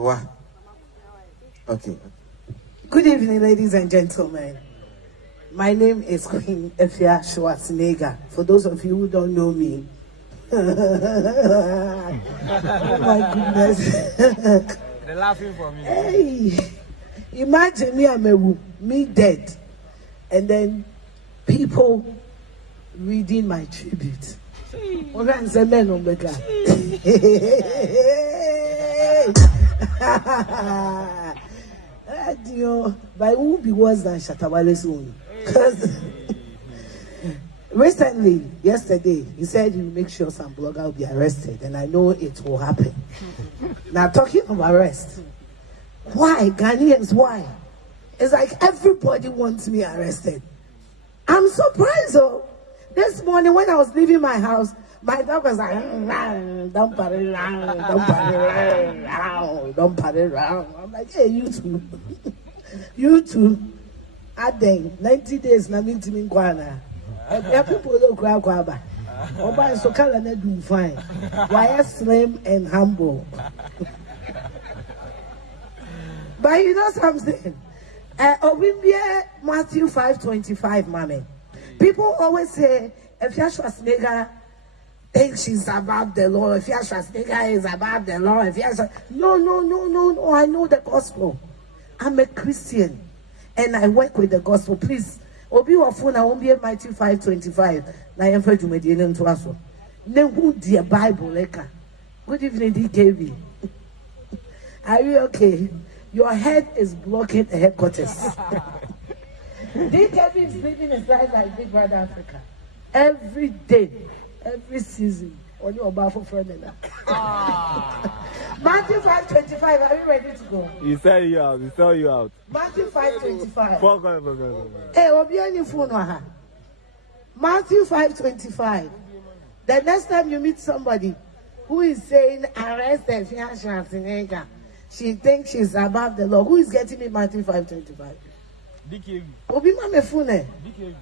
So what? Okay. Good evening, ladies and gentlemen. My name is Queen Efia Schwarzenegger. For those of you who don't know me, oh my goodness. They're laughing for me. Hey, imagine me dead, and then people reading my tribute. But it won't be worse than Shatawale's own. Because recently, yesterday, he said he will make sure some blogger will be arrested, and I know it will happen. Now, talking of arrest, why? Ghanaians, why? It's like everybody wants me arrested. I'm surprised, though. This morning, when I was leaving my house, my dog was like, don't party around, don't party around, don't party around. I'm like, hey, you too. You too. Aden, 90 days, na minti minkwana. People don't cry, cry. Oba is so kind of do fine. Why slim and humble? But you know something? Matthew 5:25, mommy. People always say, if Yeshua Schwarzenegger thinks she's above the law, if Yeshua Schwarzenegger is above the law, if Yeshua... No, I know the gospel. I'm a Christian, and I work with the gospel. Please, Obi Wafuna won't be Matthew 5:25. Na yemfa jumedie nto aso. Ne hu die Bible leka. Good evening, DKB. Are you okay? Your head is blocking the headquarters. DKB is living his life like Big Brother Africa. Every day, every season. On your baffle friend. Matthew 5:25. Are you ready to go? He sell you out. He sell you out. Matthew 5:25. Forget. Hey, Obi on your phone, aha. Matthew 5:25. The next time you meet somebody who is saying arrest Efia Schwarzenegger, she thinks she's above the law. Who is getting me Matthew 5:25? DKV. Obi ma me phone. DKV.